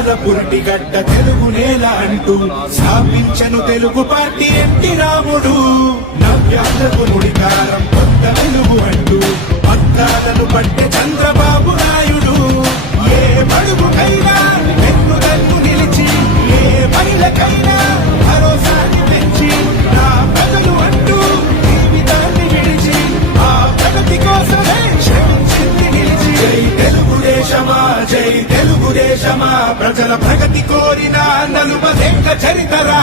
తెలంగాణ పురిటి గడ్డ తెలుగు నేల అంటూ స్థాపించను తెలుగు పార్టీ ఎట్టి రాముడు. నవ్యాలకు నుడికారం కొత్త తెలుగు అంటూ పత్రాలను పట్టే చంద్ర దేశమా? జై తెలుగుదేశమా? ప్రజల ప్రగతి కోరిన నలుమ చరితరా?